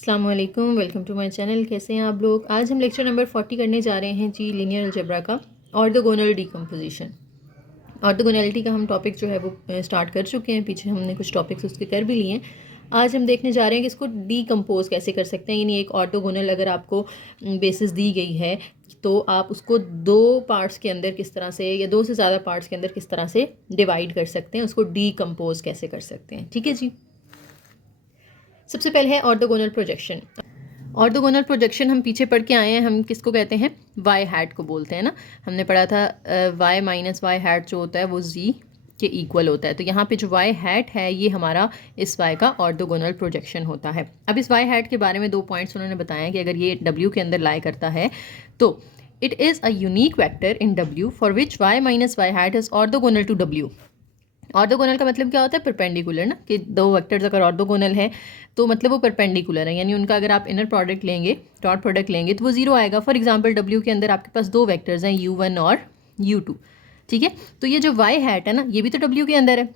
अस्सलाम वालेकुम, welcome to my channel. कैसे हैं आप लोग। आज हम लेक्चर नंबर 40 करने जा रहे हैं जी, लीनियर अलजेब्रा का ऑर्थोगोनल डीकम्पोजिशन। ऑर्थोगोनैलिटी का हम टॉपिक जो है वो स्टार्ट कर चुके हैं, पीछे हमने कुछ टॉपिक्स उसके कर भी लिए हैं। आज हम देखने जा रहे हैं कि इसको डीकम्पोज कैसे कर सकते हैं। यानी एक ऑर्थोगोनल अगर आपको बेसिस दी गई है तो आप उसको दो पार्ट्स के अंदर किस तरह से, या दो से ज़्यादा पार्ट्स के अंदर किस तरह से डिवाइड कर सकते हैं, उसको डीकम्पोज कैसे कर सकते हैं। ठीक है जी। सबसे पहले है ऑर्थोगोनल प्रोजेक्शन। ऑर्थोगोनल प्रोजेक्शन हम पीछे पढ़ के आए हैं, हम किसको कहते हैं, वाई हैट को बोलते हैं ना। हमने पढ़ा था वाई माइनस वाई हैट जो होता है वो जी के इक्वल होता है। तो यहाँ पे जो वाई हैट है ये हमारा इस वाई का ऑर्थोगोनल प्रोजेक्शन होता है। अब इस वाई हैट के बारे में 2 पॉइंट्स उन्होंने बताया कि अगर ये डब्ल्यू के अंदर लाई करता है तो it is a unique vector in W for which y minus y hat is orthogonal to W. Orthogonal का मतलब क्या होता है, परपेंडिकुलर ना, कि दो वेक्टर्स अगर ऑर्थोगोनल है तो मतलब वो परपेंडिकुलर है, यानी उनका अगर आप इनर प्रोडक्ट लेंगे, डॉट प्रोडक्ट लेंगे तो वो जीरो आएगा। फॉर एग्जांपल डब्ल्यू के अंदर आपके पास दो वेक्टर्स हैं u1 और u2। ठीक है, तो ये जो y हैट है ना ये भी तो डब्ल्यू के अंदर है।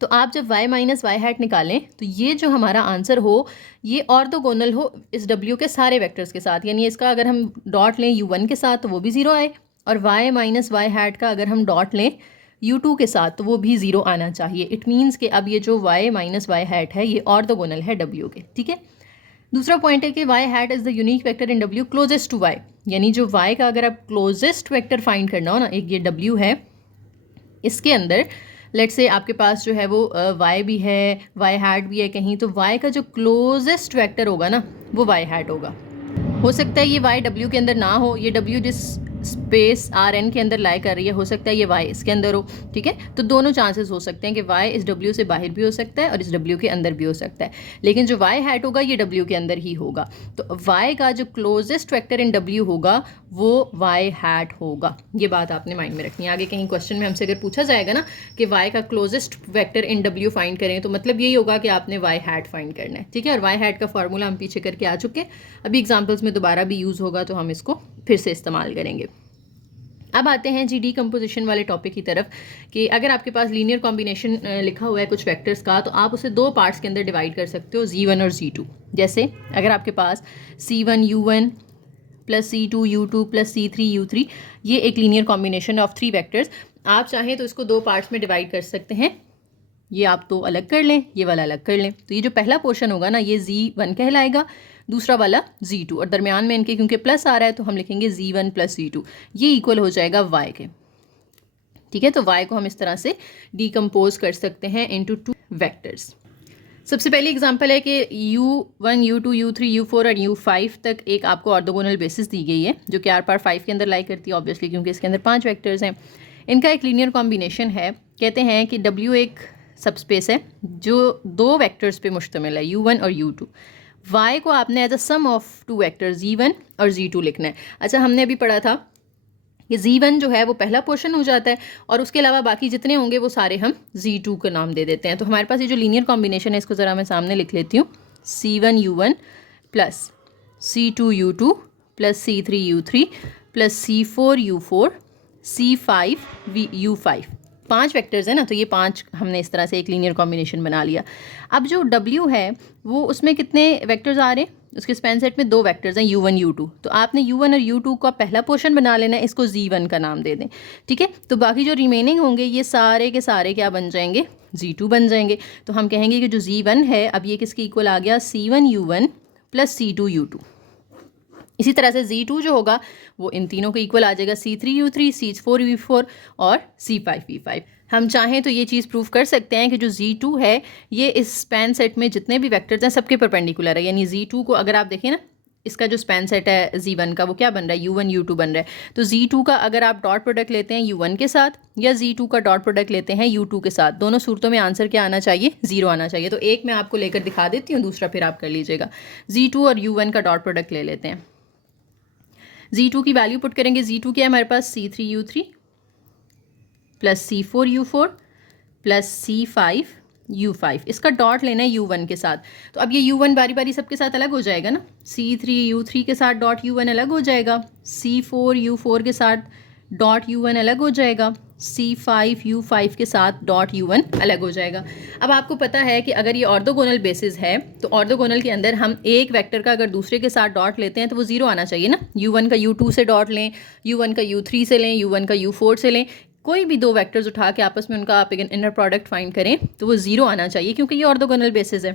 तो आप जब y माइनस वाई हैट निकालें तो ये जो हमारा आंसर हो ये ऑर्थोगोनल हो इस w के सारे वेक्टर्स के साथ। यानी इसका अगर हम डॉट लें u1 के साथ तो वो भी ज़ीरो आए, और y माइनस वाई हैट का अगर हम डॉट लें u2 के साथ तो वो भी ज़ीरो आना चाहिए। इट मीन्स कि अब ये जो y माइनस वाई हैट है ये ऑर्थोगोनल है w के। ठीक है, दूसरा पॉइंट है कि y hat is the unique vector in w closest to y। यानी जो y का अगर आप क्लोजेस्ट वेक्टर फाइंड करना हो ना, एक ये w है, इसके अंदर लेट्स से आपके पास जो है वो y भी है, y हैट भी है कहीं, तो y का जो क्लोजेस्ट वेक्टर होगा ना वो y हैट होगा। हो सकता है ये y w के अंदर ना हो, ये w जिस स्पेस आर एन के अंदर लाई कर रही है, हो सकता है ये y इसके अंदर हो। ठीक है, तो दोनों चांसेस हो सकते हैं कि y इस w से बाहर भी हो सकता है और इस w के अंदर भी हो सकता है, लेकिन जो y हैट होगा ये w के अंदर ही होगा। तो y का जो क्लोजेस्ट वेक्टर इन w होगा वो y हैट होगा। ये बात आपने माइंड में रखनी है। आगे कहीं क्वेश्चन में हमसे अगर पूछा जाएगा ना कि y का closest vector in w find करें तो मतलब यही होगा कि आपने y हैट फाइंड करना है। ठीक है, और y हैट का फॉर्मूला हम पीछे करके आ चुके हैं, अभी एग्जाम्पल्स में दोबारा भी यूज़ होगा तो हम इसको फिर से इस्तेमाल करेंगे। अब आते हैं जी डीकम्पोजिशन वाले टॉपिक की तरफ, कि अगर आपके पास लीनियर कॉम्बिनेशन लिखा हुआ है कुछ वेक्टर्स का तो आप उसे दो पार्ट्स के अंदर डिवाइड कर सकते हो, z1 और z2। जैसे अगर आपके पास c1u1 plus c2u2 plus c3u3, ये एक लीनियर कॉम्बिनेशन ऑफ 3 वेक्टर्स, आप चाहें तो इसको दो पार्ट्स में डिवाइड कर सकते हैं। ये आप तो अलग कर लें, ये वाला अलग कर लें, तो ये जो पहला पोर्शन होगा ना ये z1 कहलाएगा, दूसरा वाला z2, और दरमियान में इनके क्योंकि प्लस आ रहा है तो हम लिखेंगे z1 प्लस z2, ये इक्वल हो जाएगा y के। ठीक है, तो y को हम इस तरह से डीकम्पोज कर सकते हैं इनटू 2 वेक्टर्स। सबसे पहली एग्जांपल है कि u1 u2 u3 u4 और u5 तक एक आपको ऑर्थोगोनल बेसिस दी गई है जो कि आर पार 5 के अंदर लाई करती है, ऑब्वियसली क्योंकि इसके अंदर 5 वेक्टर्स हैं। इनका एक लीनियर कॉम्बिनेशन है। कहते हैं कि w एक सबस्पेस है जो दो वेक्टर्स पे मुश्तमिल है, u1 और u2। y को आपने as a sum of 2 vectors z1 और z2 लिखना है। अच्छा, हमने अभी पढ़ा था कि z1 जो है वो पहला पोर्शन हो जाता है और उसके अलावा बाकी जितने होंगे वो सारे हम z2 का नाम दे देते हैं। तो हमारे पास ये जो लीनियर कॉम्बिनेशन है इसको ज़रा मैं सामने लिख लेती हूँ, c1u1 plus c2u2 plus c3u3 plus c4u4 c5u5। 5 vectors है ना, तो ये 5 हमने इस तरह से एक लीनियर कॉम्बिनेशन बना लिया। अब जो w है वो उसमें कितने वेक्टर्स आ रहे हैं, उसके स्पैन सेट में 2 वेक्टर्स हैं u1 u2, तो आपने u1 और u2 का पहला पोर्शन बना लेना है, इसको z1 का नाम दे दें। ठीक है, तो बाकी जो रिमेनिंग होंगे ये सारे के सारे क्या बन जाएंगे, z2 बन जाएंगे। तो हम कहेंगे कि जो z1 है अब ये किसके इक्वल आ गया, c1u1 प्लस c2u2। इसी तरह से z2 जो होगा वो इन तीनों के इक्वल आ जाएगा, c3u3 c4u4 और c5v5। हम चाहें तो ये चीज़ प्रूव कर सकते हैं कि जो z2 है ये इस स्पैन सेट में जितने भी वेक्टर्स हैं सबके परपेंडिकुलर है। यानी z2 को अगर आप देखें ना, इसका जो स्पैन सेट है z1 का वो क्या बन रहा है, u1 u2 बन रहा है। तो z2 का अगर आप डॉट प्रोडक्ट लेते हैं u1 के साथ या z2 का डॉट प्रोडक्ट लेते हैं u2 के साथ, दोनों सूरतों में आंसर क्या आना चाहिए, 0 आना चाहिए। तो एक मैं आपको लेकर दिखा देती हूँ, दूसरा फिर आप कर लीजिएगा। z2 और u1 का डॉट प्रोडक्ट ले लेते हैं। z2 की वैल्यू पुट करेंगे, z2 क्या है हमारे पास, c3u3 plus c4u4 plus c5u5। इसका डॉट लेना है u1 के साथ, तो अब ये u1 बारी बारी सबके साथ अलग हो जाएगा ना, c3u3 के साथ डॉट u1 अलग हो जाएगा, c4u4 के साथ डॉट u1 अलग हो जाएगा, C5U5 के साथ डॉट U1 अलग हो जाएगा। अब आपको पता है कि अगर ये ऑर्थोगोनल बेसिस है तो ऑर्थोगोनल के अंदर हम एक वेक्टर का अगर दूसरे के साथ डॉट लेते हैं तो वो ज़ीरो आना चाहिए ना। U1 का U2 से डॉट लें, U1 का U3 से लें, U1 का U4 से लें, कोई भी दो वेक्टर्स उठा के आपस में उनका आप इनर प्रोडक्ट फाइंड करें तो वो ज़ीरो आना चाहिए, क्योंकि ये ऑर्थोगोनल बेसिस है।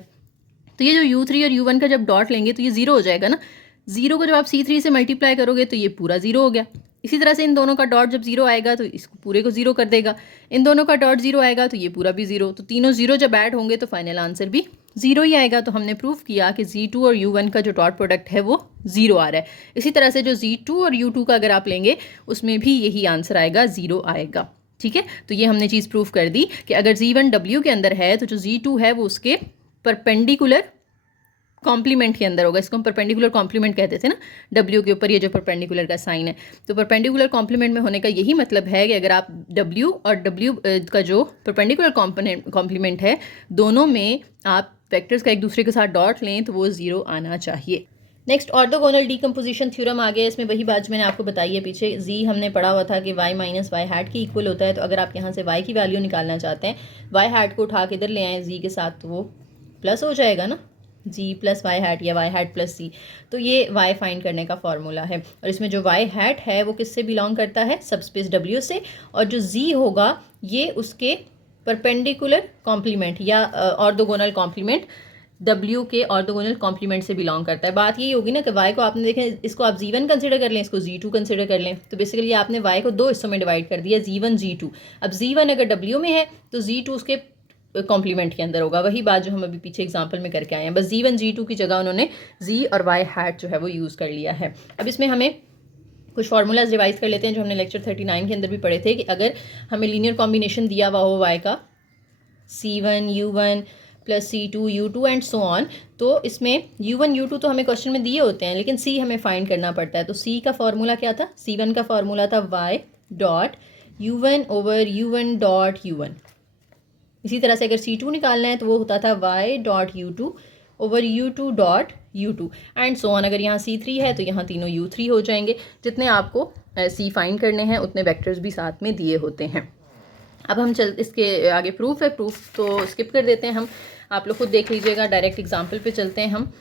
तो ये जो U3 और U1 का जब डॉट लेंगे तो ये ज़ीरो हो जाएगा ना। ज़ीरो को जब आप C3 से मल्टीप्लाई करोगे तो ये पूरा ज़ीरो हो गया। इसी तरह से इन दोनों का डॉट जब ज़ीरो आएगा तो इसको पूरे को ज़ीरो कर देगा, इन दोनों का डॉट ज़ीरो आएगा तो ये पूरा भी ज़ीरो, तो तीनों ज़ीरो जब ऐड होंगे तो फाइनल आंसर भी ज़ीरो ही आएगा। तो हमने प्रूव किया कि Z2 और U1 का जो डॉट प्रोडक्ट है वो ज़ीरो आ रहा है। इसी तरह से जो Z2 और U2 का अगर आप लेंगे उसमें भी यही आंसर आएगा, ज़ीरो आएगा। ठीक है, तो ये हमने चीज़ प्रूव कर दी कि अगर Z1 W के अंदर है तो जो Z2 है वो उसके परपेंडिकुलर कॉम्प्लीमेंट के अंदर होगा। इसको हम परपेंडिकुलर कॉम्प्लीमेंट कहते थे ना, W के ऊपर ये जो परपेंडिकुलर का साइन है, तो परपेंडिकुलर कॉम्प्लीमेंट में होने का यही मतलब है कि अगर आप W और W का जो परपेंडिकुलर कॉम्प्लीमेंट है दोनों में आप वेक्टर्स का एक दूसरे के साथ डॉट लें तो वो ज़ीरो आना चाहिए। नेक्स्ट ऑर्थोगोनल डीकम्पोजिशन थ्योरम आ गया। इसमें वही बात जो मैंने आपको बताई है पीछे, Z हमने पढ़ा हुआ था कि y माइनस वाई हैट के इक्वल होता है। तो अगर आप यहाँ से y की वैल्यू निकालना चाहते हैं, y हैट को उठा के इधर ले आए Z के साथ तो वो प्लस हो जाएगा ना, G प्लस वाई हैट या वाई हैट प्लस C। तो ये y फाइंड करने का फॉर्मूला है। और इसमें जो y हैट है वो किससे बिलोंग करता है, सबस्पेस W से, और जो Z होगा ये उसके परपेंडिकुलर कॉम्प्लीमेंट या ऑर्थोगोनल कॉम्प्लीमेंट W के ऑर्थोगोनल कॉम्प्लीमेंट से बिलोंग करता है। बात यही होगी ना कि y को आपने देखें, इसको आप Z1 कंसिडर कर लें, इसको Z2 कंसिडर कर लें, तो बेसिकली आपने y को दो हिस्सों में डिवाइड कर दिया, Z1 Z2। अब Z1 अगर W में है तो Z2 उसके कॉम्प्लीमेंट के अंदर होगा। वही बात जो हम अभी पीछे एग्जांपल में करके आए हैं, बस Z1 Z2 की जगह उन्होंने Z और y हैट जो है वो यूज़ कर लिया है। अब इसमें हमें कुछ फार्मूलाज रिवाइज कर लेते हैं जो हमने लेक्चर 39 के अंदर भी पढ़े थे कि अगर हमें लीनियर कॉम्बिनेशन दिया हुआ हो y का C1 U1 plus C2 U2 and so on, तो इसमें U1 U2 तो हमें क्वेश्चन में दिए होते हैं, लेकिन C हमें फाइंड करना पड़ता है। तो C का फॉर्मूला क्या था, C1 का फॉर्मूला था y dot U1 over U1 dot U1। इसी तरह से अगर C2 निकालना है तो वो होता था y dot U2 over U2 dot U2 and so on. अगर यहाँ C3 है तो यहाँ तीनों U3 हो जाएंगे। जितने आपको C फाइंड करने हैं उतने वेक्टर्स भी साथ में दिए होते हैं। अब हम इसके आगे प्रूफ है, प्रूफ तो स्किप कर देते हैं हम, आप लोग खुद देख लीजिएगा। डायरेक्ट एग्जांपल पे चलते हैं हम।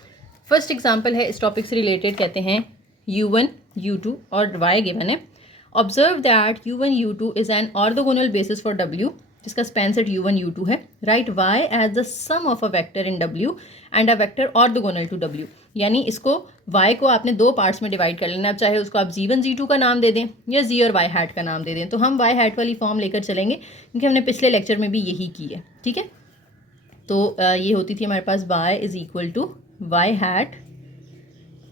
फर्स्ट एग्जांपल है इस टॉपिक से रिलेटेड, कहते हैं U1 U2 और y गिवन है। Observe that U1 U2 is an orthogonal basis for W जिसका स्पैन सेट U1 U2 है। Write y as the sum of a vector in W and a vector orthogonal to W। यानी इसको y को आपने दो parts में divide कर लेना। अब चाहे उसको आप Z1 Z2 का नाम दे दें या Z और y हैट का नाम दे दें। तो हम y हैट वाली फॉर्म लेकर चलेंगे क्योंकि हमने पिछले लेक्चर में भी यही की है। ठीक है, तो ये होती थी हमारे पास y is equal to Y hat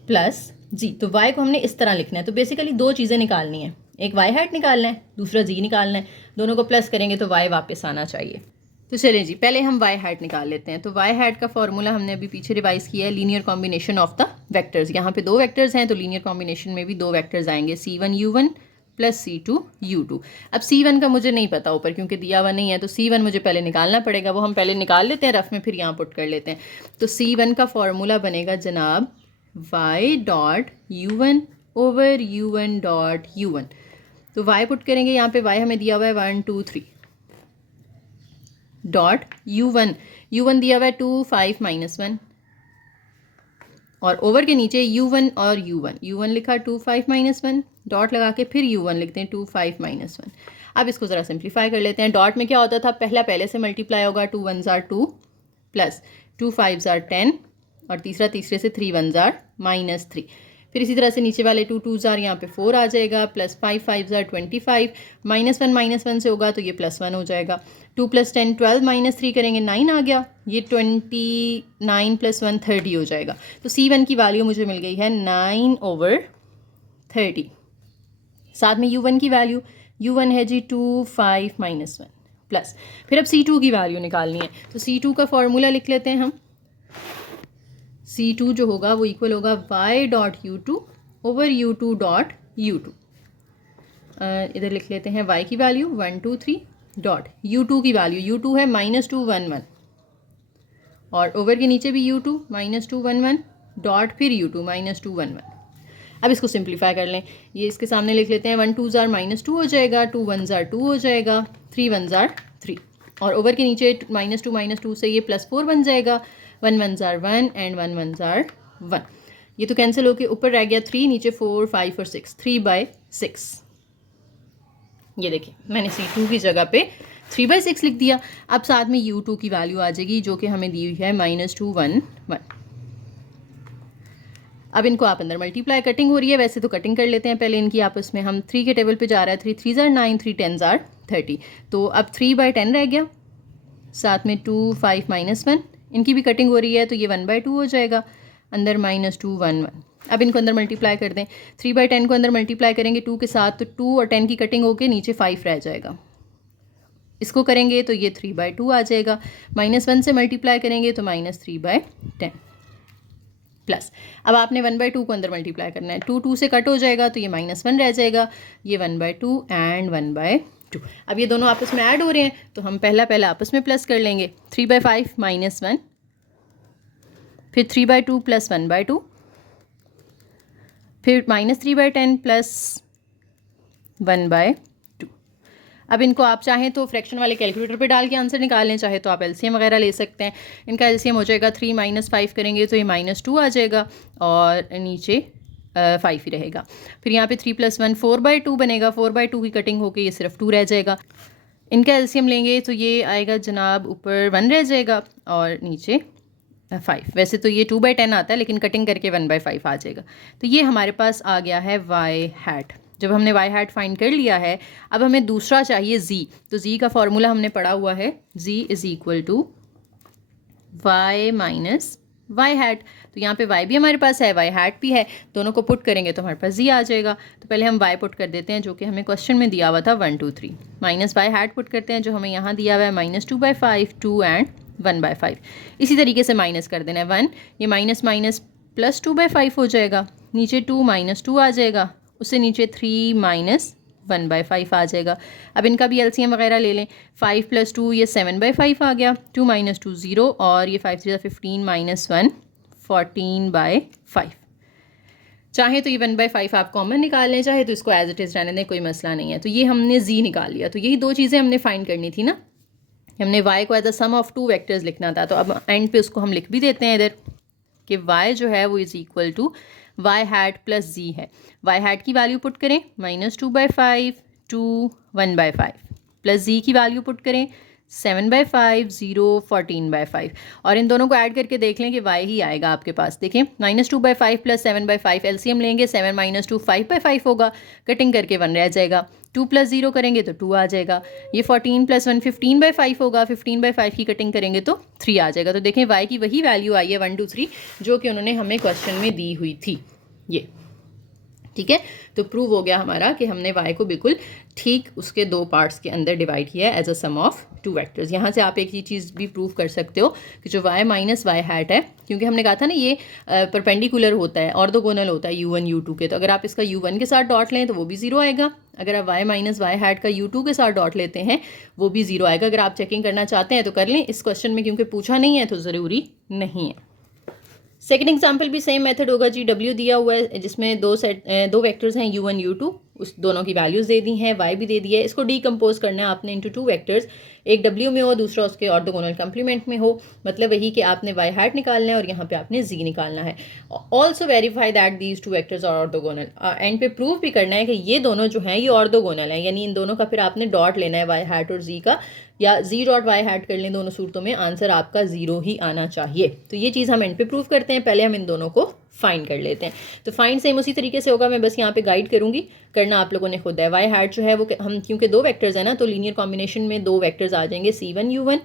plus G. तो y को हमने इस तरह लिखना है। तो बेसिकली दो चीज़ें निकालनी है, एक y हैट निकालना है, दूसरा z निकालना है। दोनों को प्लस करेंगे तो y वापस आना चाहिए। तो चलिए जी, पहले हम y हैट निकाल लेते हैं। तो y हैट का फॉर्मूला हमने अभी पीछे रिवाइज किया है, linear combination of the vectors. यहाँ पे दो वेक्टर्स हैं तो लीनियर कॉम्बिनेशन में भी दो वेक्टर्स आएंगे, C1 U1 plus C2 U2। अब C1 का मुझे नहीं पता ऊपर क्योंकि दिया हुआ नहीं है, तो C1 मुझे पहले निकालना पड़ेगा। वो हम पहले निकाल लेते हैं रफ में, फिर यहाँ पुट कर लेते हैं। तो C1 का फॉर्मूला बनेगा जनाब y dot U1 over U1 dot U1। तो y पुट करेंगे, यहाँ पे y हमें दिया हुआ है 1 2 3 डॉट U1 दिया हुआ है 2 5 -1 और ओवर के नीचे U1 और U1 लिखा 2 5 -1 डॉट लगा के फिर U1 लिखते हैं 2 5 -1। अब इसको ज़रा सिंप्लीफाई कर लेते हैं। डॉट में क्या होता था, पहला पहले से मल्टीप्लाई होगा, 2 1s are 2 plus 2 5s are 10 और तीसरा तीसरे से 3 1s are -3। फिर इसी तरह से नीचे वाले 2 2s are यहाँ पे 4 आ जाएगा, प्लस 5 5s are 25, -1 से होगा तो ये +1 हो जाएगा। 2 + 10 12 -3 करेंगे 9 आ गया, ये 29 + 1 30 हो जाएगा। तो C1 की वैल्यू मुझे मिल गई है 9 ओवर 30। साथ में U1 की वैल्यू, U1 है जी 2 5 -1 प्लस, फिर अब C2 की वैल्यू निकालनी है। तो C2 का फॉर्मूला लिख लेते हैं हम। C2 जो होगा वो इक्वल होगा y dot U2 over U2 dot U2। इधर लिख लेते हैं y की वैल्यू 1 2 3 डॉट U2 की वैल्यू, U2 है -2 1 1 और ओवर के नीचे भी U2 -2 1 1 डॉट फिर U2 -2 1 1। अब इसको सिंप्लीफाई कर लें, ये इसके सामने लिख लेते हैं, 1 2 ज़ार -2 हो जाएगा, 2 1 ज़ार 2 हो जाएगा, 3 1 ज़ार 3, और ओवर के नीचे -2 से ये +4 बन जाएगा, 1 1 ज़ार 1 एंड 1 1 ज़ार 1। ये तो कैंसिल होके ऊपर रह गया 3, नीचे 4 5 और 6, 3/6। ये देखिए मैंने C2 की जगह पे 3/6 लिख दिया। अब साथ में U2 की वैल्यू आ जाएगी जो कि हमें दी हुई है -2 1 1। अब इनको आप अंदर मल्टीप्लाई, कटिंग हो रही है, वैसे तो कटिंग कर लेते हैं पहले इनकी आपस में। हम 3 के टेबल पे जा रहा है, 3 3 ज़ार 9, 3 10 ज़ार 30, तो अब 3/10 रह गया, साथ में 2 5 -1, इनकी भी कटिंग हो रही है तो ये 1/2 हो जाएगा, अंदर -2 1 1। अब इनको अंदर मल्टीप्लाई कर दें, 3/10 को अंदर मल्टीप्लाई करेंगे 2 के साथ तो 2 और 10 की कटिंग होके नीचे 5 रह जाएगा, इसको करेंगे तो ये 3/2 आ जाएगा, -1 से मल्टीप्लाई करेंगे तो -3/10 प्लस। अब आपने 1/2 को अंदर मल्टीप्लाई करना है, 2 2 से कट हो जाएगा तो ये -1 रह जाएगा, ये 1/2 एंड 1/2। अब ये दोनों आपस में ऐड हो रहे हैं तो हम पहला आपस में प्लस कर लेंगे, 3/5 -1, फिर 3/2 प्लस 1/2, फिर -3/10 प्लस 1/2। अब इनको आप चाहें तो फ्रैक्शन वाले कैलकुलेटर पे डाल के आंसर निकाल लें, चाहे तो आप एलसीएम वगैरह ले सकते हैं। इनका एलसीएम हो जाएगा 3 - 5 करेंगे तो ये -2 आ जाएगा और नीचे 5 ही रहेगा। फिर यहाँ पे 3 + 1 4/2 बनेगा, 4/2 की कटिंग होके ये सिर्फ 2 रह जाएगा। इनका एलसीएम लेंगे तो ये आएगा जनाब ऊपर 1 रह जाएगा और नीचे 5। वैसे तो ये 2/10 आता है लेकिन कटिंग करके 1/5 आ जाएगा। तो ये हमारे पास आ गया है वाई हैट। जब हमने वाई हैट फाइंड कर लिया है, अब हमें दूसरा चाहिए जी। तो जी का फॉर्मूला हमने पढ़ा हुआ है, जी = वाई माइनस वाई हैट। तो यहाँ पे वाई भी हमारे पास है, वाई हैट भी है, दोनों को पुट करेंगे तो हमारे पास जी आ जाएगा। तो पहले हम वाई पुट कर देते हैं जो कि हमें क्वेश्चन में दिया हुआ था 1 2 3, माइनस वाई हैट पुट करते हैं जो हमें यहाँ दिया हुआ है -2/5 2 एंड 1/5। इसी तरीके से माइनस कर देना है 1, ये माइनस माइनस प्लस 2/5 हो जाएगा, नीचे 2 -2 आ जाएगा, उससे नीचे 3 - 1/5 आ जाएगा। अब इनका भी एलसीएम वगैरह ले लें, 5 + 2 ये 7/5 आ गया, 2 - 2 0 और ये 5 3 15 - 1 14/5। चाहे तो ये 1/5 आप कॉमन निकाल लें, चाहे तो इसको एज इट इज़ रहने दें, कोई मसला नहीं है। तो ये हमने जी निकाल लिया। तो यही दो चीज़ें हमने फाइंड करनी थी ना, हमने y को as a sum of 2 vectors लिखना था। तो अब एंड पे उसको हम लिख भी देते हैं इधर कि y जो है वो = वाई हैट प्लस जी है। वाई हैट की वैल्यू पुट करें -2/5 2 1/5, प्लस जी की वैल्यू पुट करें 7/5 0 14/5, और इन दोनों को ऐड करके देख लें कि y ही आएगा आपके पास। देखें -2/5 प्लस 7/5 एलसीएम लेंगे, 7 - 2 5/5 होगा, कटिंग करके 1 रह जाएगा, 2 + 0 करेंगे तो 2 आ जाएगा, ये 14 + 1 15/5 होगा, 15/5 की कटिंग करेंगे तो 3 आ जाएगा। तो देखें y की वही वैल्यू आई है 1 2 3 जो कि उन्होंने हमें क्वेश्चन में दी हुई थी। ये ठीक है, तो प्रूव हो गया हमारा कि हमने y को बिल्कुल ठीक उसके 2 पार्ट्स के अंदर डिवाइड किया है as a sum of 2 vectors. यहाँ से आप एक ही चीज़ भी प्रूव कर सकते हो कि जो y माइनस वाई हैट है, क्योंकि हमने कहा था ना ये परपेंडिकुलर होता है, ऑर्थोगोनल होता है u1 u2 के, तो अगर आप इसका u1 के साथ डॉट लें तो वो भी 0 आएगा, अगर आप y माइनस वाई हैट का u2 के साथ डॉट लेते हैं वो भी 0 आएगा। अगर आप चेकिंग करना चाहते हैं तो कर लें, इस क्वेश्चन में क्योंकि पूछा नहीं है तो ज़रूरी नहीं है। सेकंड एग्जांपल भी सेम मेथड होगा जी। W दिया हुआ है जिसमें दो वेक्टर्स हैं u1 u2, उस दोनों की वैल्यूज़ दे दी हैं, y भी दे दी है। इसको डीकम्पोज करना है आपने इनटू 2 वेक्टर्स, एक W में हो दूसरा उसके ऑर्थोगोनल कंप्लीमेंट में हो। मतलब वही कि आपने y हैट निकालना है और यहाँ पे आपने z निकालना है। Also verify that these 2 vectors are orthogonal, end पे प्रूव भी करना है कि ये दोनों जो हैं ये ऑर्थोगोनल हैं, यानी इन दोनों का फिर आपने डॉट लेना है y हैट और z का, या z डॉट y हैट कर लें, दोनों सूरतों में आंसर आपका 0 ही आना चाहिए। तो ये चीज़ हम एंड पे प्रूव करते हैं, पहले हम इन दोनों को फाइंड कर लेते हैं। तो फाइंड सेम उसी तरीके से होगा, मैं बस यहाँ पे गाइड करूँगी, करना आप लोगों ने खुद है। वाई हैट जो है वो हम क्योंकि 2 वेक्टर्स हैं ना, तो लीनियर कॉम्बिनेशन में 2 वेक्टर्स आ जाएंगे c1 u1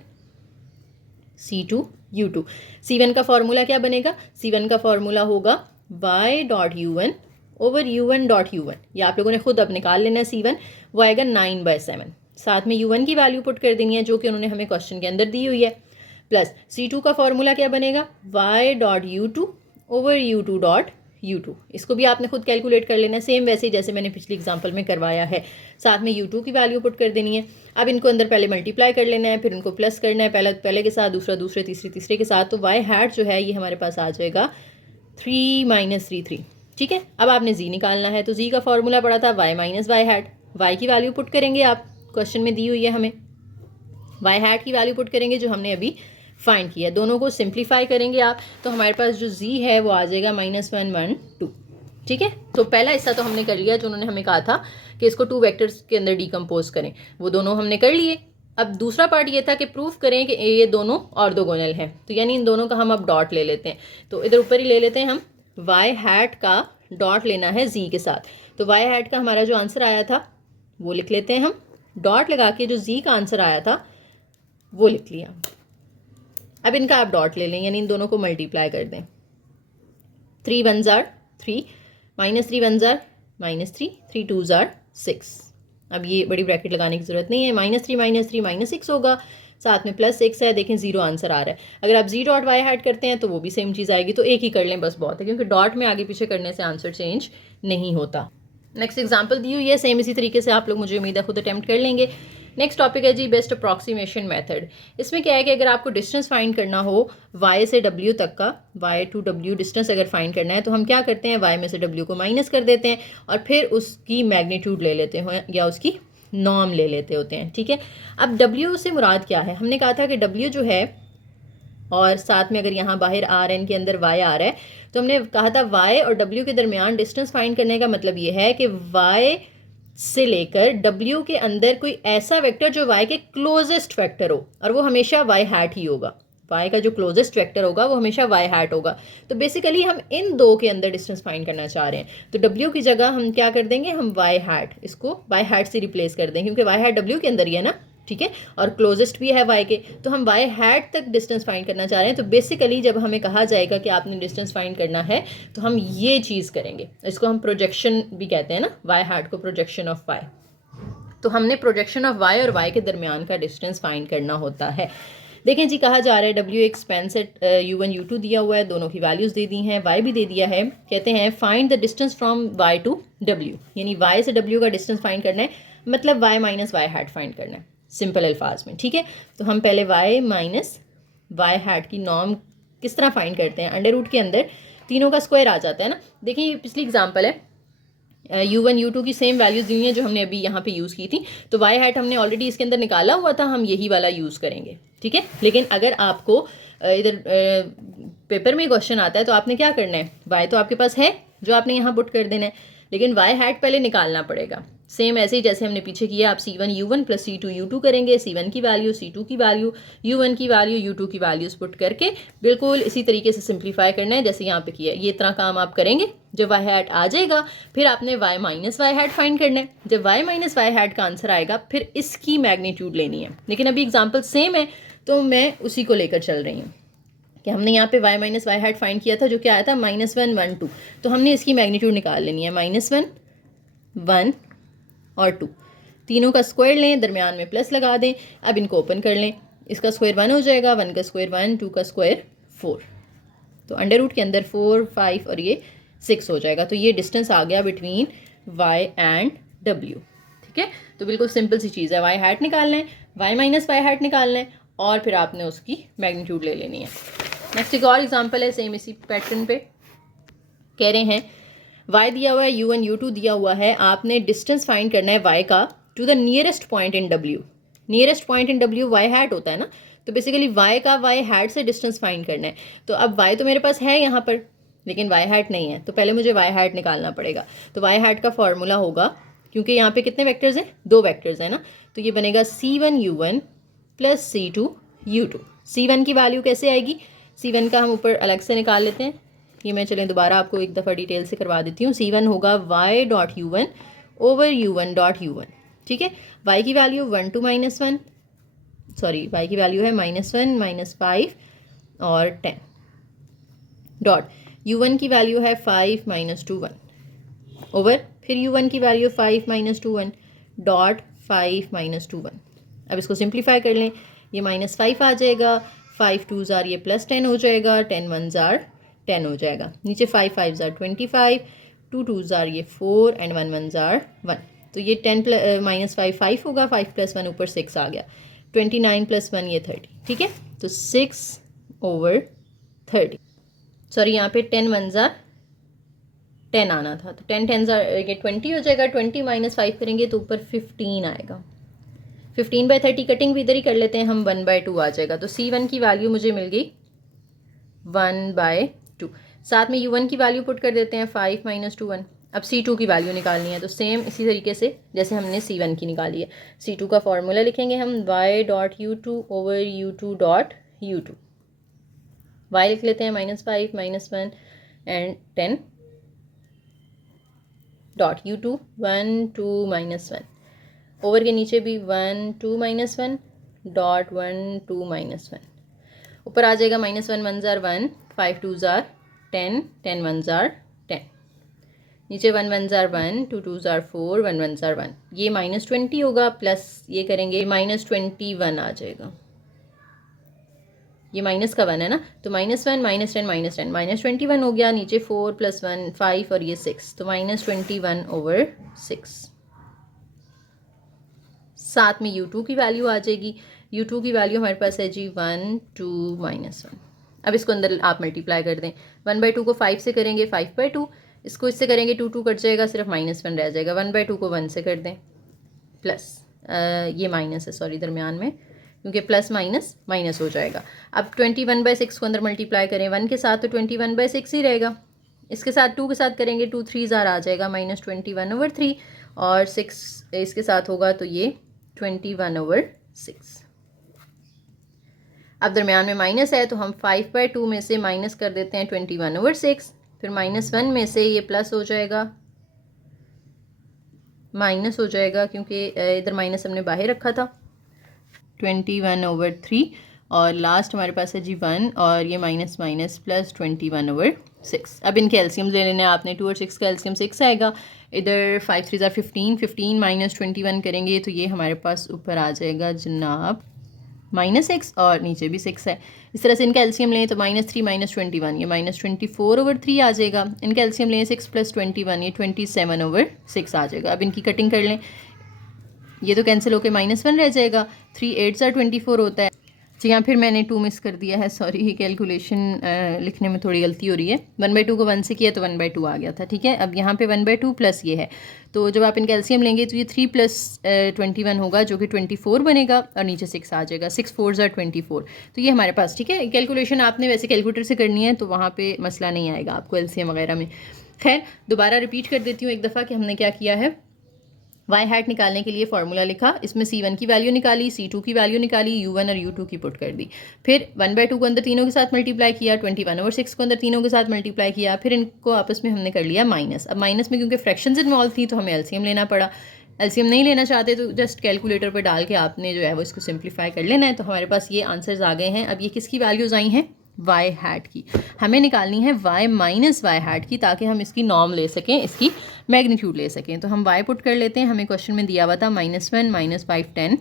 c2 u2। c1 का फॉर्मूला क्या बनेगा, c1 का फॉर्मूला होगा y dot u1 over u1 dot u1, ये आप लोगों ने खुद अब निकाल लेना है। c1 वो आएगा 9/7, साथ में u1 की वैल्यू पुट कर देनी है जो कि उन्होंने हमें क्वेश्चन के अंदर दी हुई है, प्लस c2 का फॉर्मूला क्या बनेगा y dot u2 over u2 dot u2। इसको भी आपने खुद कैलकुलेट कर लेना है सेम वैसे ही जैसे मैंने पिछली एग्जांपल में करवाया है। साथ में u2 की वैल्यू पुट कर देनी है। अब इनको अंदर पहले मल्टीप्लाई कर लेना है, फिर इनको प्लस करना है, पहले के साथ दूसरा दूसरे तीसरे के साथ। तो y हैट जो है ये हमारे पास आ जाएगा 3 - 3 3, ठीक है। अब आपने जी निकालना है, तो जी का फॉर्मूला पड़ा था y minus y hat. Y की वैल्यू पुट करेंगे, आप क्वेश्चन में दी हुई है हमें, वाई हैट की वैल्यू पुट करेंगे जो हमने अभी फाइंड किया। दोनों को सिंप्लीफाई करेंगे आप, तो हमारे पास जो जी है वो आ जाएगा -1 1 2। ठीक है, तो पहला हिस्सा तो हमने कर लिया जो उन्होंने हमें कहा था कि इसको 2 वेक्टर्स के अंदर डिकम्पोज करें, वो दोनों हमने कर लिए। अब दूसरा पार्ट ये था कि प्रूफ करें कि ये दोनों ऑर्थोगोनल हैं, तो यानी इन दोनों का हम अब डॉट ले लेते हैं। तो इधर ऊपर ही ले लेते हैं हम, वाई हैट का डॉट लेना है जी के साथ। तो वाई हैट का हमारा जो आंसर आया था वो लिख लेते हैं हम, डॉट लगा के जो जी का आंसर आया था वो लिख लिया। अब इनका आप डॉट ले लें, यानी इन दोनों को मल्टीप्लाई कर दें। 3 1s are 3, -3 1s are -3, 3 2s are 6। अब ये बड़ी ब्रैकेट लगाने की ज़रूरत नहीं है, -3 -6 होगा, साथ में +6 है, देखें 0 आंसर आ रहा है। अगर आप जी डॉट वाई हैट करते हैं तो वो भी सेम चीज़ आएगी, तो एक ही कर लें बस बहुत है, क्योंकि डॉट में आगे पीछे करने से आंसर चेंज नहीं होता। नेक्स्ट एग्जाम्पल दी हुई है, सेम इसी तरीके से आप लोग मुझे उम्मीद है खुद अटैम्प्ट कर लेंगे। नेक्स्ट टॉपिक है जी बेस्ट अप्रॉक्सीमेशन मेथड। इसमें क्या है कि अगर आपको डिस्टेंस फाइंड करना हो y से w तक का, y to w डिस्टेंस अगर फाइंड करना है, तो हम क्या करते हैं, y में से w को माइनस कर देते हैं और फिर उसकी मैग्नीट्यूड ले लेते हैं या उसकी नॉर्म ले लेते होते हैं। ठीक है, अब w से मुराद क्या है, हमने कहा था कि w जो है, और साथ में अगर यहाँ बाहर आर एन के अंदर y आ रहा है, तो हमने कहा था y और w के दरमियान डिस्टेंस फाइंड करने का मतलब ये है कि y से लेकर w के अंदर कोई ऐसा वेक्टर जो y के क्लोजेस्ट वेक्टर हो, और वो हमेशा y हैट ही होगा। y का जो क्लोजेस्ट वेक्टर होगा वो हमेशा y हैट होगा। तो बेसिकली हम इन दो के अंदर डिस्टेंस फाइंड करना चाह रहे हैं, तो w की जगह हम क्या कर देंगे, हम y हैट, इसको y हैट से रिप्लेस कर देंगे, क्योंकि y हैट w के अंदर ही है ना। ठीक है, और क्लोजेस्ट भी है y के, तो हम y हैट तक डिस्टेंस फाइंड करना चाह रहे हैं। तो बेसिकली जब हमें कहा जाएगा कि आपने डिस्टेंस फाइंड करना है, तो हम ये चीज़ करेंगे, इसको हम प्रोजेक्शन भी कहते हैं ना, y हैट को प्रोजेक्शन ऑफ y। तो हमने प्रोजेक्शन ऑफ y और y के दरमियान का डिस्टेंस फाइंड करना होता है। देखें जी, कहा जा रहा है w एक स्पैन सेट u1 u2 दिया हुआ है, दोनों की वैल्यूज़ दे दी हैं, y भी दे दिया है। कहते हैं find the distance from y to w, यानी y से w का डिस्टेंस फाइंड करना है, मतलब y minus y hat find करना है सिंपल अल्फाज में। ठीक है, तो हम पहले y माइनस वाई हैट की नॉर्म किस तरह फाइंड करते हैं, अंडर रूट के अंदर तीनों का स्क्वायर आ जाता है ना। देखिए ये पिछली एग्जांपल है, u1 u2 की सेम वैल्यूज दी हुई हैं जो हमने अभी यहाँ पे यूज़ की थी, तो y हैट हमने ऑलरेडी इसके अंदर निकाला हुआ था, हम यही वाला यूज़ करेंगे। ठीक है, लेकिन अगर आपको इधर पेपर में क्वेश्चन आता है तो आपने क्या करना है, y तो आपके पास है जो आपने यहाँ पुट कर देना है, लेकिन y हैट पहले निकालना पड़ेगा। सेम ऐसे ही जैसे हमने पीछे किया, आप c1 u1 plus c2 u2 करेंगे, c1 की वैल्यू, c2 की वैल्यू, u1 की वैल्यू, u2 की वैल्यूज पुट करके बिल्कुल इसी तरीके से सिंप्लीफाई करना है जैसे यहाँ पे किया। ये इतना काम आप करेंगे, जब y हैट आ जाएगा फिर आपने y minus y hat find करना है। जब y माइनस वाई हैट का आंसर आएगा फिर इसकी मैग्नीट्यूड लेनी है, लेकिन अभी एग्जाम्पल सेम है तो मैं उसी को लेकर चल रही हूँ कि हमने यहाँ पे y minus y hat find किया था जो क्या आया था -1 1 2, तो हमने इसकी मैग्नीट्यूड निकाल लेनी है, -1 1 और 2, तीनों का स्क्वायर लें, दरमियान में प्लस लगा दें। अब इनको ओपन कर लें, इसका स्क्वायर 1 हो जाएगा, 1 का स्क्वायर 1, 2 का स्क्वायर 4, तो अंडर रूट के अंदर 4 5 और ये 6 हो जाएगा। तो ये डिस्टेंस आ गया बिटवीन y एंड w। ठीक है, तो बिल्कुल सिंपल सी चीज़ है, y हैट निकालना है, y माइनस वाई हैट निकालना है और फिर आपने उसकी मैग्नीट्यूड ले लेनी है। नेक्स्ट एक और एग्जांपल है सेम इसी पैटर्न पे, कह रहे हैं y दिया हुआ है, u1 u2 दिया हुआ है, आपने डिस्टेंस फाइंड करना है y का to the nearest point in w। Nearest point in w y hat होता है ना, तो बेसिकली y का y हैट से डिस्टेंस फाइंड करना है। तो अब y तो मेरे पास है यहाँ पर, लेकिन y हैट नहीं है, तो पहले मुझे y हैट निकालना पड़ेगा। तो y हैट का फॉर्मूला होगा, क्योंकि यहाँ पे कितने वेक्टर्स हैं, 2 वेक्टर्स हैं ना, तो ये बनेगा c1 u1 plus c2 u2। c1 की वैल्यू कैसे आएगी, c1 का हम ऊपर अलग से निकाल लेते हैं, ये मैं चलें दोबारा आपको एक दफ़ा डिटेल से करवा देती हूँ। c1 होगा y dot u1 over u1 dot u1। ठीक है, y की वैल्यू 1 to -1, सॉरी y की वैल्यू है -1 -5 और 10 डॉट u1 की वैल्यू है 5 -2 1 ओवर फिर u1 की वैल्यू 5 -2 1 डॉट 5 -2 1। अब इसको सिंप्लीफाई कर लें, ये -5 आ जाएगा, 5 2s are ये +10 हो जाएगा, 10 1s are 10 हो जाएगा, नीचे 5 5s are 25, 2 2s are ये 4 एंड 1 1s are 1। तो ये 10 -5 5 होगा, 5 + 1 ऊपर 6 आ गया, 29 + 1 ये 30। ठीक है, तो 6 over 30, सॉरी यहाँ पे 10 1s are 10 आना था, तो 10 10 ये 20 हो जाएगा। 20 माइनस 5 करेंगे तो ऊपर 15 आएगा। 15/30 कटिंग भी इधर ही कर लेते हैं हम, 1/2 आ जाएगा। तो C1 की वैल्यू मुझे मिल गई 1/2। साथ में U1 की वैल्यू पुट कर देते हैं, 5 माइनस 2 1। अब C2 की वैल्यू निकालनी है, तो सेम इसी तरीके से जैसे हमने C1 की निकाली है। C2 का फॉर्मूला लिखेंगे हम, y.u2/u2 y लिख लेते हैं -5 -1 एंड 10 .u2 1 2 -1 ओवर के नीचे भी 1 2 -1 .1 2 -1 ऊपर आ जाएगा -1 1 जार 1 5 2 जार 10 10 1 जार 10 नीचे 1 1 जार 1 2 2 जार 4 1 1 जार 1 ये -20 होगा प्लस ये करेंगे -21 आ जाएगा। ये माइनस का 1 है ना, तो -1 -10 -10 -21 हो गया। नीचे 4 + 1 5 और ये 6, तो -21/6। साथ में U2 की वैल्यू आ जाएगी। U2 की वैल्यू हमारे पास है जी 1 2 -1। अब इसको अंदर आप मल्टीप्लाई कर दें। 1/2 को 5 से करेंगे 5/2, इसको इससे करेंगे 2 2 कट जाएगा, सिर्फ -1 रह जाएगा। 1/2 को 1 से कर दें प्लस, ये माइनस है सॉरी दरमियान में, क्योंकि प्लस माइनस माइनस हो जाएगा। अब 21/6 को अंदर मल्टीप्लाई करें 1 के साथ, तो 21/6 ही रहेगा। इसके साथ 2 के साथ करेंगे 2 3 जार आ जाएगा -21/3, और 6 इसके साथ होगा तो ये 21/6। अब दरमियान में माइनस है, तो हम 5/2 में से माइनस कर देते हैं 21/6, फिर -1 में से ये प्लस हो जाएगा, माइनस हो जाएगा क्योंकि इधर माइनस हमने बाहर रखा था, 21/3, और लास्ट हमारे पास है जी 1, और ये माइनस माइनस प्लस 21/6। अब इनके एलसीएम ले लेने आपने, 2 और 6 का एलसीएम 6 आएगा। इधर 5 3 ज़ार 15, 15 माइनस 21 करेंगे तो ये हमारे पास ऊपर आ जाएगा जनाब -6, और नीचे भी 6 है। इस तरह से इनका एलसीएम लें तो -3 -21 ये -24/3 आ जाएगा। इनका एलसीएम लें 6 + 21 ये 27/6 आ जाएगा। अब इनकी कटिंग कर लें, ये तो कैंसिल होकर -1 रह जाएगा। 3 8 ज़ार 24 होता है जी हाँ, फिर मैंने 2 मिस कर दिया है, सॉरी कैलकुलेशन लिखने में थोड़ी गलती हो रही है। 1/2 को 1 से किया तो 1/2 आ गया था, ठीक है। अब यहाँ पे 1/2 प्लस ये है, तो जब आप इनका एलसीएम लेंगे तो ये 3 + 21 होगा जो कि 24 बनेगा, और नीचे 6 आ जाएगा। 6 4 ज़ार 24, तो ये हमारे पास, ठीक है। कैलकुलेशन आपने वैसे कैलकुलेटर से करनी है तो वहाँ पर मसला नहीं आएगा आपको एलसीएम वगैरह में। खैर दोबारा रिपीट कर देती हूँ एक दफ़ा कि हमने क्या किया है। वाई हैट निकालने के लिए फार्मूला लिखा, इसमें C1 की वैल्यू निकाली, C2 की वैल्यू निकाली, U1 और U2 की पुट कर दी। फिर 1/2 को अंदर तीनों के साथ मल्टीप्लाई किया, 21/6 को अंदर तीनों के साथ मल्टीप्लाई किया, फिर इनको आपस में हमने कर लिया माइनस। अब माइनस में क्योंकि फ्रैक्शंस इन्वॉल्व थी तो हमें एलसीएम लेना पड़ा। एलसीएम नहीं लेना चाहते तो जस्ट कैलकुलेटर पर डाल के आपने जो है वो इसको सिंप्लीफाई कर लेना है। तो हमारे पास ये आंसर्स आ गए हैं। अब ये किसकी वैल्यूज़ आई हैं? वाई हैट की। हमें निकालनी है वाई माइनस वाई हैट की, ताकि हम इसकी नॉर्म ले सकें, इसकी मैग्नीट्यूड ले सकें। तो हम वाई पुट कर लेते हैं, हमें क्वेश्चन में दिया हुआ था -1 -5 10,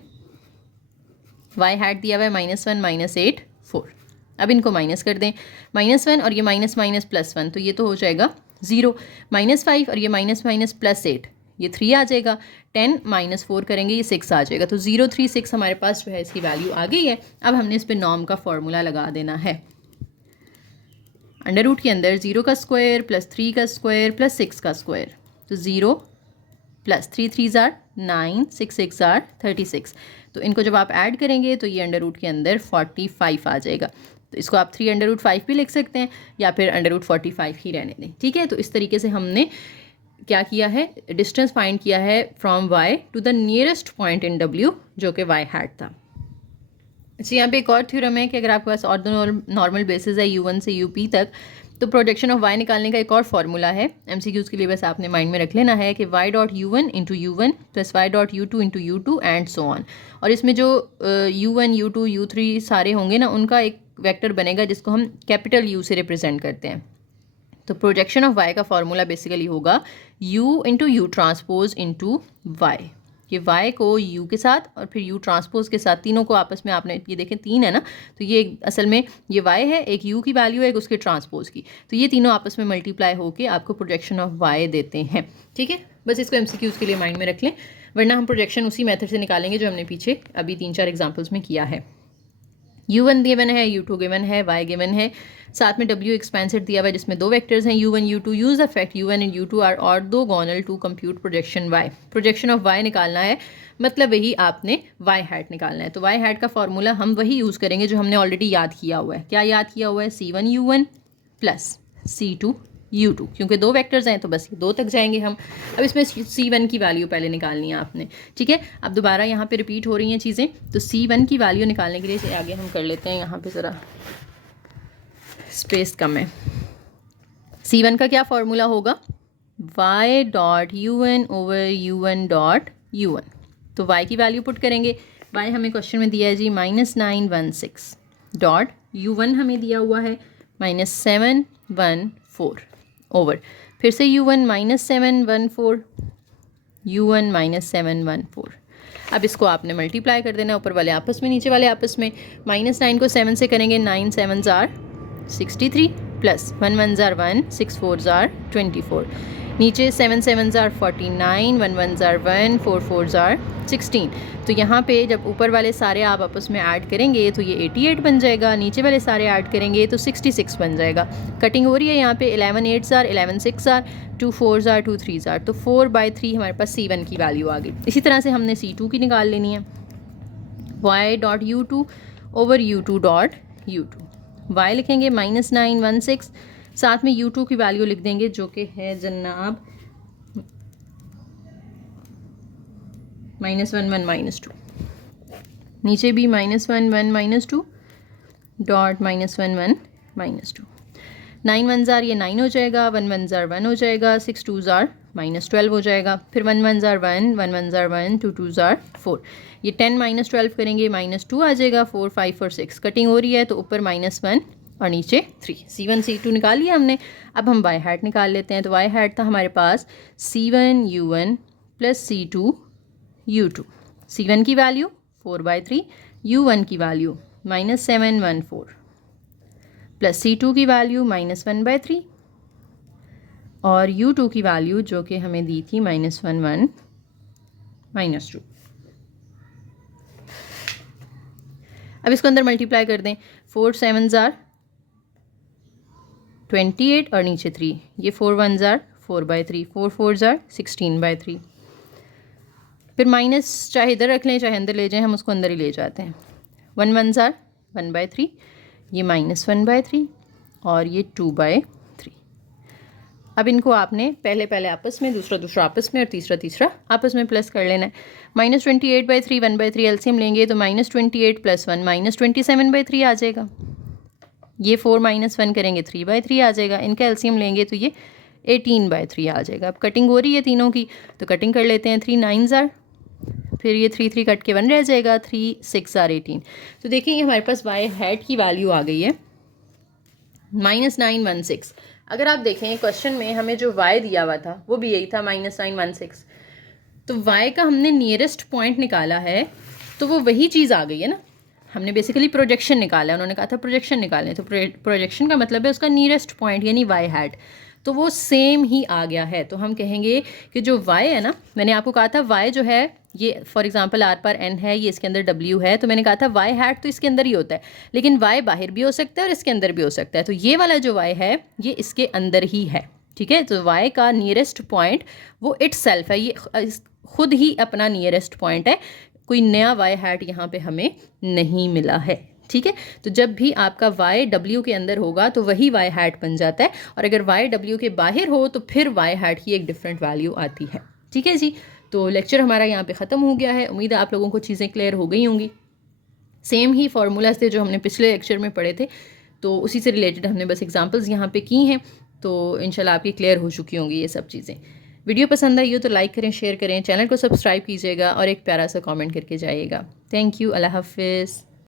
वाई हैट दिया हुआ है -1 -8 4। अब इनको माइनस कर दें, -1 और ये माइनस माइनस +1, तो ये तो हो जाएगा 0। -5 और ये माइनस माइनस +8, ये 3 आ जाएगा। 10 -4 करेंगे ये 6 आ जाएगा। तो 0 3 6 हमारे पास जो है इसकी वैल्यू आ गई है। अब हमने इस पर नॉर्म का फॉर्मूला लगा देना है। अंडर रूट के अंदर 0 का स्क्वायर प्लस 3 का स्क्वायर प्लस 6 का स्क्वायर, तो 0 + 3 3 ज़ार 9 6 6 ज़ार 36। तो इनको जब आप ऐड करेंगे तो ये अंडर रूट के अंदर 45 आ जाएगा। तो इसको आप 3√5 भी लिख सकते हैं, या फिर √45 ही रहने दें, ठीक है। तो इस तरीके से हमने क्या किया है, डिस्टेंस फाइंड किया है from y to the nearest point in w, जो कि y हैट था। अच्छा, यहाँ पे एक और थ्योरम है कि अगर आपके पास और नॉर्मल बेसिस है U1 से UP तक, तो प्रोजेक्शन ऑफ y निकालने का एक और फार्मूला है। MCQs के लिए बस आपने माइंड में रख लेना है कि y.u1 × U1 + y.u2 × U2 and so on. और इसमें जो U1 U2 U3 सारे होंगे ना, उनका एक वेक्टर बनेगा जिसको हम कैपिटल U से रिप्रेजेंट करते हैं। तो प्रोजेक्शन ऑफ y का फार्मूला बेसिकली होगा U × U ट्रांसपोज × y। ये y को u के साथ और फिर u ट्रांसपोज के साथ, तीनों को आपस में आपने ये देखें 3 है ना, तो ये असल में ये y है, एक u की वैल्यू है, एक उसके ट्रांसपोज की, तो ये तीनों आपस में मल्टीप्लाई होके आपको प्रोजेक्शन ऑफ y देते हैं, ठीक है। बस इसको MCQs के लिए माइंड में रख लें, वरना हम प्रोजेक्शन उसी मेथड से निकालेंगे जो हमने पीछे अभी 3 4 एग्जाम्पल्स में किया है। u1 गिवन है, u2 गिवन है, y गिवन है, साथ में w एक्सपेंसेड दिया हुआ है जिसमें दो वेक्टर्स हैं u1 u2। Use the fact u1 and u2 are orthogonal to compute projection y। Projection of y निकालना है, मतलब वही आपने y हैट निकालना है। तो y हैट का फॉर्मूला हम वही यूज़ करेंगे जो हमने ऑलरेडी याद किया हुआ है। क्या याद किया हुआ है? c1 u1 plus c2 u2, क्योंकि दो वेक्टर्स हैं तो बस ये दो तक जाएंगे हम। अब इसमें c1 की वैल्यू पहले निकालनी है आपने, ठीक है। अब दोबारा यहाँ पे रिपीट हो रही हैं चीज़ें, तो c1 की वैल्यू निकालने के लिए आगे हम कर लेते हैं, यहाँ पे ज़रा स्पेस कम है। c1 का क्या फॉर्मूला होगा? y dot u1 over u1 dot u1। तो y की वैल्यू पुट करेंगे, y हमें क्वेश्चन में दिया है जी -916 डॉट u1 हमें दिया हुआ है -714 ओवर, फिर से u1 -714 u1 -714। अब इसको आपने मल्टीप्लाई कर देना, ऊपर वाले आपस में नीचे वाले आपस में। -9 को 7 से करेंगे, 9 7 जार 63 प्लस 1 1 जार 1 6 4 जार 24, नीचे 7 7 जार 49 1 1 जार 1 4 4 जार 16। तो यहाँ पे जब ऊपर वाले सारे आप आपस में ऐड करेंगे तो ये 88 बन जाएगा, नीचे वाले सारे ऐड करेंगे तो 66 बन जाएगा। कटिंग हो रही है यहाँ पे 11 8 जार 11 6 जार 2 4 जार 2 3 जार, तो 4/3 हमारे पास c1 की वैल्यू आ गई। इसी तरह से हमने c2 की निकाल लेनी है, y dot u2 over u2 dot u2। y लिखेंगे -916, साथ में u2 की वैल्यू लिख देंगे जो कि है जनाब -1 1 -2, नीचे भी -1 1 -2 डॉट -1 1 -2। 9 1 जार ये 9 हो जाएगा, 1 1 जार 1 हो जाएगा, 6 2 जार -12 हो जाएगा, फिर 1 1 जार 1 1 1 जार 1 2 2 जार 4। ये 10 -12 करेंगे, -2 आ जाएगा, 4 5 और 6। कटिंग हो रही है तो ऊपर -1 और नीचे 3। c1 c2 निकाल लिया हमने। अब हम y हैट निकाल लेते हैं। तो y हैट था हमारे पास c1 u1 plus c2 u2। c1 की वैल्यू 4/3, u1 की वैल्यू -714 प्लस c2 की वैल्यू -1/3 और u2 की वैल्यू जो कि हमें दी थी -1 1 -2। अब इसको अंदर मल्टीप्लाई कर दें, 4 7 जार 28 और नीचे 3, ये 4 1 जार 4/3, 4 4 जार 16/3। फिर माइनस चाहे इधर रख लें चाहे अंदर ले जाएं, हम उसको अंदर ही ले जाते हैं। 1 1 जार 1/3, ये -1/3 और ये 2/3। अब इनको आपने पहले आपस में, दूसरा आपस में और तीसरा आपस में प्लस कर लेना है। -28/3 1/3 एलसीएम लेंगे तो -28 + 1 -27/3 आ जाएगा। ये 4 -1 करेंगे 3/3 आ जाएगा। इनका एलसीएम लेंगे तो ये 18/3 आ जाएगा। अब कटिंग हो रही है तीनों की, तो कटिंग कर लेते हैं। 3 9 जार, फिर ये 3 3 कट के 1 रह जाएगा, 3 6 जार 18। तो देखिए ये हमारे पास y हैट की वैल्यू आ गई है -916। अगर आप देखें क्वेश्चन में हमें जो y दिया हुआ था वो भी यही था -916। तो y का हमने नियरेस्ट पॉइंट निकाला है, तो वो वही चीज़ आ गई है ना। हमने बेसिकली प्रोजेक्शन निकाला है, उन्होंने कहा था प्रोजेक्शन निकालें, तो प्रोजेक्शन का मतलब है उसका नियरेस्ट पॉइंट यानी y हैट, तो वो सेम ही आ गया है। तो हम कहेंगे कि जो y है ना, मैंने आपको कहा था y जो है ये फॉर एग्जांपल r पर n है, ये इसके अंदर w है, तो मैंने कहा था y हैट तो इसके अंदर ही होता है, लेकिन y बाहर भी हो सकता है और इसके अंदर भी हो सकता है। तो ये वाला जो y है ये इसके अंदर ही है, ठीक है। तो y का नियरेस्ट पॉइंट वो इटसेल्फ है, ये खुद ही अपना नियरेस्ट पॉइंट है, कोई नया y हैट यहाँ पे हमें नहीं मिला है, ठीक है। तो जब भी आपका y w के अंदर होगा तो वही y हैट बन जाता है, और अगर y w के बाहर हो तो फिर y हैट की एक डिफरेंट वैल्यू आती है, ठीक है जी। तो लेक्चर हमारा यहाँ पे ख़त्म हो गया है। उम्मीद है आप लोगों को चीज़ें क्लियर हो गई होंगी। सेम ही फार्मूलाज थे जो हमने पिछले लेक्चर में पढ़े थे, तो उसी से रिलेटेड हमने बस एग्जांपल्स यहाँ पे की हैं, तो इंशाल्लाह आपकी क्लियर हो चुकी होंगी ये सब चीज़ें। वीडियो पसंद आई हो तो लाइक करें, शेयर करें, चैनल को सब्सक्राइब कीजिएगा और एक प्यारा सा कमेंट करके जाइएगा। थैंक यू, अल्लाह हाफिज़।